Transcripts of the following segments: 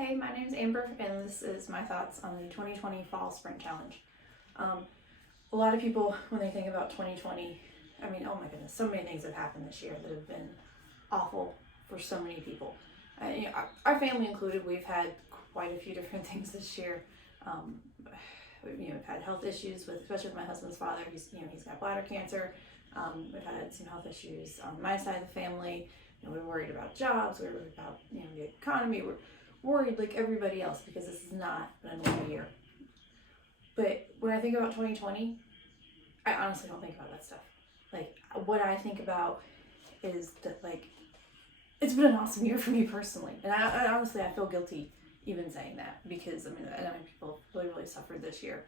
Hey, my name's Amber, and this is my thoughts on the 2020 Fall Sprint Challenge. A lot of people, when they think about 2020, I mean, oh my goodness, so many things have happened this year that have been awful for so many people. Our family included, we've had quite a few different things this year. We've had health issues especially with my husband's father. He's got bladder cancer. We've had some health issues on my side of the family. We're worried about jobs. We're worried about the economy. We're worried like everybody else because this is not a normal year. But when I think about 2020, I honestly don't think about that stuff. Like, what I think about is that, like, it's been an awesome year for me personally. And I honestly, I feel guilty even saying that because, I mean people really suffered this year.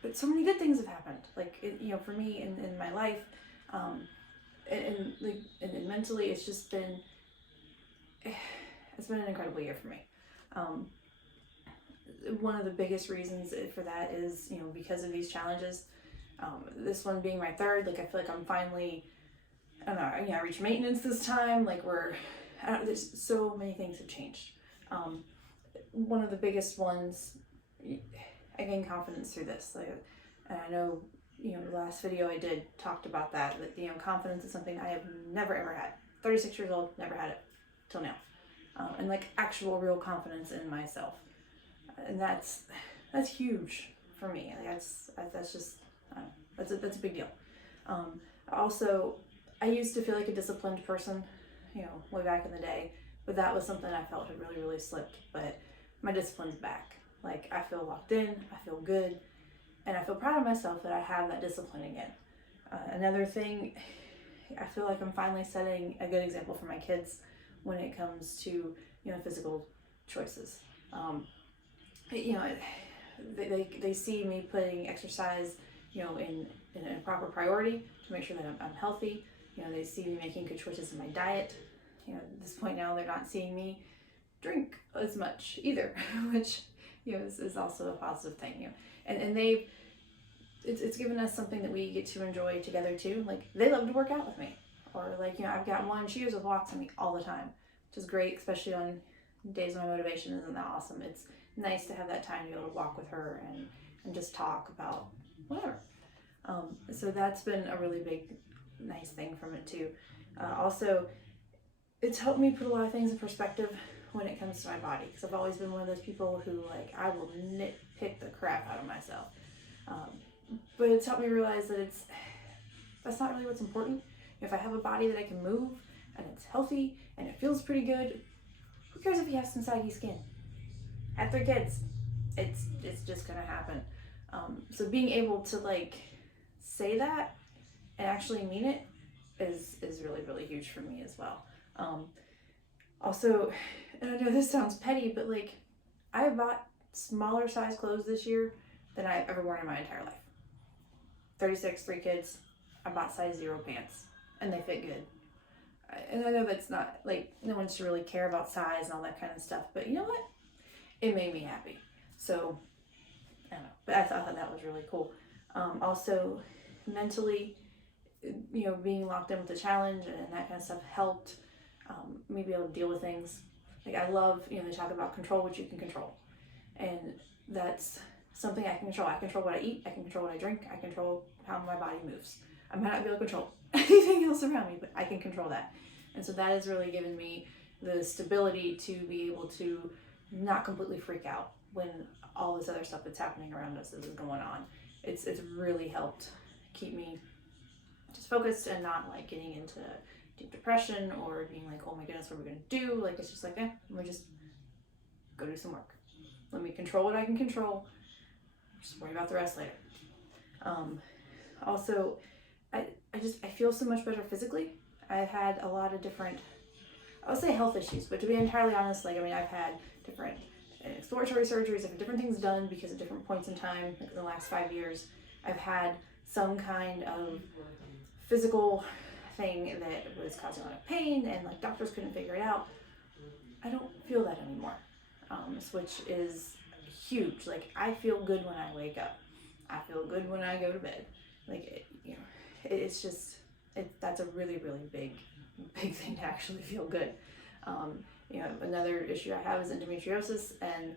But so many good things have happened. Like, for me in my life, and mentally, it's been an incredible year for me. One of the biggest reasons for that is, because of these challenges. This one being my third, like, I feel like I'm finally, I don't know, I reached maintenance this time. Like, there's so many things have changed. One of the biggest ones, I gained confidence through this. Like, and I know, the last video I did talked about that confidence is something I have never ever had. 36 years old, never had it till now. And like actual real confidence in myself. And that's huge for me. Like, that's just, that's a big deal. Also, I used to feel like a disciplined person, way back in the day, but that was something I felt had really slipped. But my discipline's back. Like, I feel locked in, I feel good, and I feel proud of myself that I have that discipline again. Another thing, I feel like I'm finally setting a good example for my kids when it comes to, physical choices. They see me putting exercise, in a proper priority to make sure that I'm healthy. They see me making good choices in my diet. At this point now, they're not seeing me drink as much either, which, is also a positive thing. And it's given us something that we get to enjoy together too. Like, they love to work out with me, or like, I've got one, she usually walks with me all the time, which is great, especially on days when my motivation isn't that awesome. It's nice to have that time to be able to walk with her and just talk about whatever. So that's been a really big, nice thing from it too. Also, it's helped me put a lot of things in perspective when it comes to my body, because I've always been one of those people who, like, I will nitpick the crap out of myself. But it's helped me realize that that's not really what's important. If I have a body that I can move and it's healthy and it feels pretty good, who cares if you have some saggy skin? Have 3 kids. It's just gonna happen. So being able to, like, say that and actually mean it is really huge for me as well. Also, and I know this sounds petty, but like, I have bought smaller size clothes this year than I've ever worn in my entire life. 36, 3 kids, I bought size 0 pants, and they fit good. And I know that's not, like, no one should really care about size and all that kind of stuff, but you know what? It made me happy. So, I don't know, but I thought that was really cool. Also, mentally, being locked in with the challenge and that kind of stuff helped me be able to deal with things. Like, I love, they talk about control what you can control. And that's something I can control. I control what I eat, I can control what I drink, I control how my body moves. I might not be able to control anything else around me, but I can control that. And so that has really given me the stability to be able to not completely freak out when all this other stuff that's happening around us is going on. It's really helped keep me just focused and not, like, getting into deep depression or being like, oh my goodness, what are we gonna do? Like, it's just like, let me just go do some work. Let me control what I can control. Just worry about the rest later. Also, I feel so much better physically. I've had a lot of different, I would say health issues, but to be entirely honest, like, I've had different exploratory surgeries, different things done because of different points in time. Like, in the last 5 years, I've had some kind of physical thing that was causing a lot of pain, and, like, doctors couldn't figure it out. I don't feel that anymore, which is huge. Like, I feel good when I wake up. I feel good when I go to bed. Like, it's just, that's a really big thing to actually feel good. Another issue I have is endometriosis, and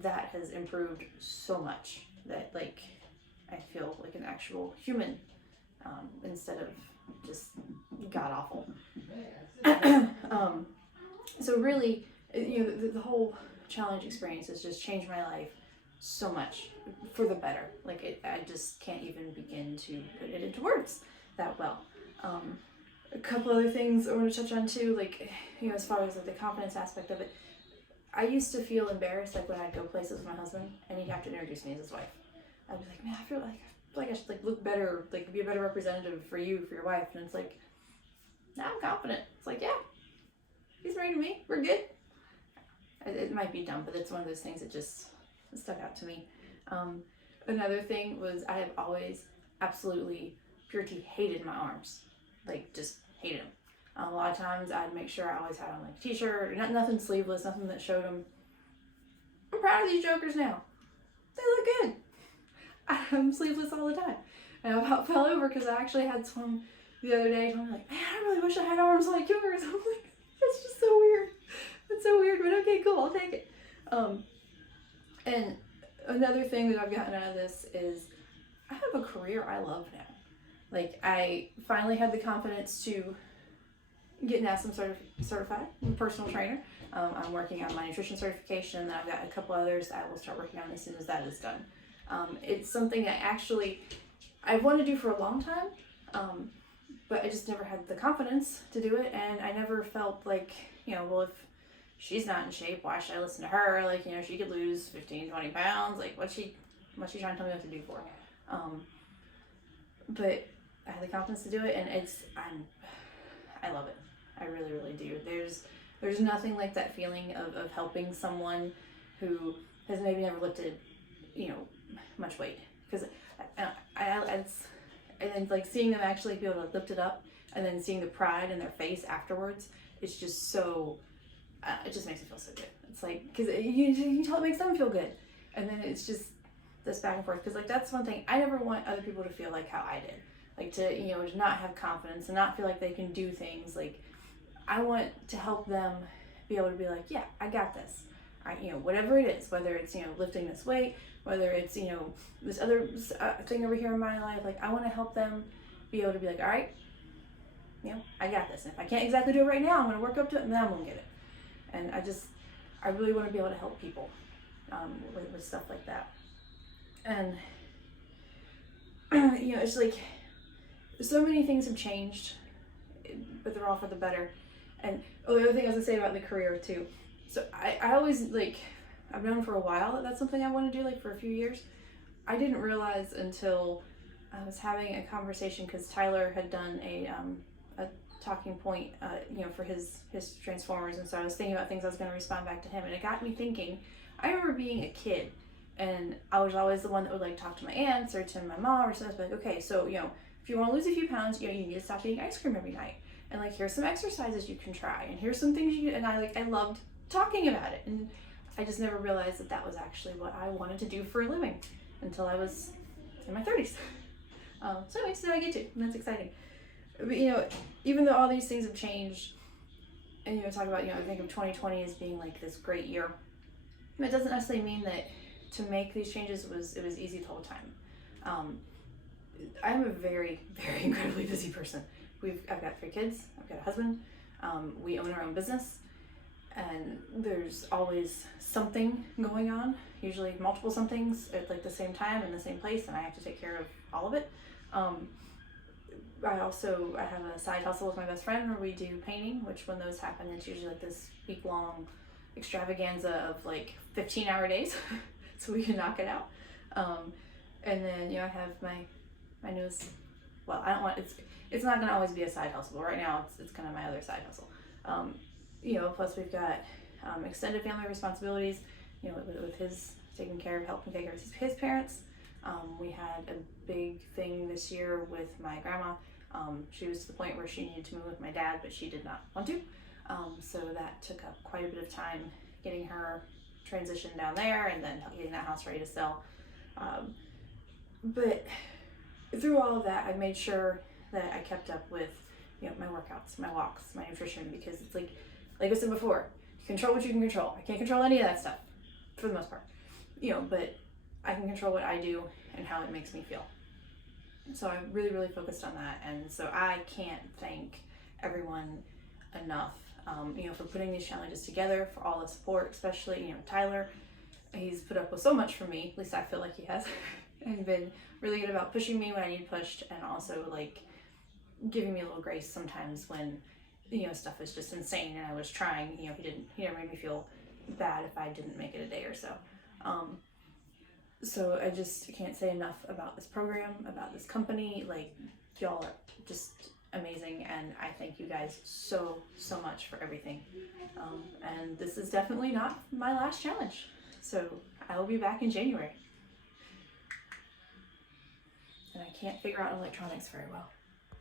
that has improved so much that like I feel like an actual human instead of just god awful. So really, the whole challenge experience has just changed my life so much for the better. Like I just can't even begin to put it into words that well. A couple other things I want to touch on too, like, as far as like the confidence aspect of it, I used to feel embarrassed like when I'd go places with my husband and he'd have to introduce me as his wife. I'd be like, man, I feel like I should like look better, like be a better representative for you, for your wife. And it's like, now I'm confident. It's like, yeah, he's married to me, we're good. It might be dumb, but it's one of those things that just stuck out to me. Another thing was I have always absolutely purity hated my arms, like just hated them. A lot of times I'd make sure I always had on like a t-shirt, or nothing sleeveless, nothing that showed them. I'm proud of these jokers now. They look good. I'm sleeveless all the time. And I about fell over because I actually had some the other day. And I'm like, man, I really wish I had arms like yours. I'm like, that's just so weird. It's so weird, but okay, cool, I'll take it. And another thing that I've gotten out of this is I have a career I love now. Like I finally had the confidence to get NASM certified. I'm a personal trainer. I'm working on my nutrition certification, and I've got a couple others I will start working on as soon as that is done. It's something I've wanted to do for a long time, but I just never had the confidence to do it, and I never felt like, well, if she's not in shape, why should I listen to her? Like, she could lose 15, 20 pounds. Like, what's she trying to tell me what to do for? But I had the confidence to do it, and I love it. I really, really do. There's nothing like that feeling of helping someone who has maybe never lifted, much weight. Because and then like seeing them actually be able to lift it up, and then seeing the pride in their face afterwards, it's just so, it just makes me feel so good. It's like, because you can tell it makes them feel good. And then it's just this back and forth. Because like that's one thing, I never want other people to feel like how I did. Like to not have confidence and not feel like they can do things. Like I want to help them be able to be like, yeah, I got this. Whatever it is, whether it's, lifting this weight, whether it's, this other thing over here in my life, like I want to help them be able to be like, all right, I got this. And if I can't exactly do it right now, I'm going to work up to it and then I'm going to get it. And I really want to be able to help people with stuff like that. And, it's like, so many things have changed, but they're all for the better. And the other thing I was going to say about the career too. So I always, like, I've known for a while that that's something I want to do, like for a few years. I didn't realize until I was having a conversation, because Tyler had done a talking point, for his Transformers. And so I was thinking about things I was going to respond back to him. And it got me thinking. I remember being a kid, and I was always the one that would like talk to my aunts or to my mom or something. Like, okay, so, if you want to lose a few pounds, you need to stop eating ice cream every night. And like, here's some exercises you can try, and here's some things and I loved talking about it. And I just never realized that was actually what I wanted to do for a living until I was in my 30s. So anyway, so now I get to, and that's exciting. But even though all these things have changed, and talk about, I think of 2020 as being like this great year, it doesn't necessarily mean that to make these changes it was easy the whole time. I'm a very, very incredibly busy person. I've got 3 kids, I've got a husband, we own our own business, and there's always something going on, usually multiple somethings at like the same time in the same place, and I have to take care of all of it. I have a side hustle with my best friend where we do painting, which when those happen, it's usually like this week-long extravaganza of like 15-hour days, so we can knock it out. And then I have my newest, well, I don't want, it's not gonna always be a side hustle, but right now it's kind of my other side hustle. Plus we've got extended family responsibilities, with his helping take care of his parents. We had a big thing this year with my grandma. She was to the point where she needed to move with my dad, but she did not want to. So that took up quite a bit of time getting her transitioned down there and then getting that house ready to sell. But through all of that, I made sure that I kept up with, my workouts, my walks, my nutrition, because it's like like I said before, you control what you can control. I can't control any of that stuff for the most part, but I can control what I do and how it makes me feel. So I really focused on that, and so I can't thank everyone enough, for putting these challenges together, for all the support, especially, Tyler. He's put up with so much from me, at least I feel like he has, and been really good about pushing me when I need pushed, and also like giving me a little grace sometimes when, stuff is just insane and I was trying. He never made me feel bad if I didn't make it a day or so. So I just can't say enough about this program, about this company. Like, y'all are just amazing, and I thank you guys so much for everything. And this is definitely not my last challenge, so I will be back in January. And I can't figure out electronics very well.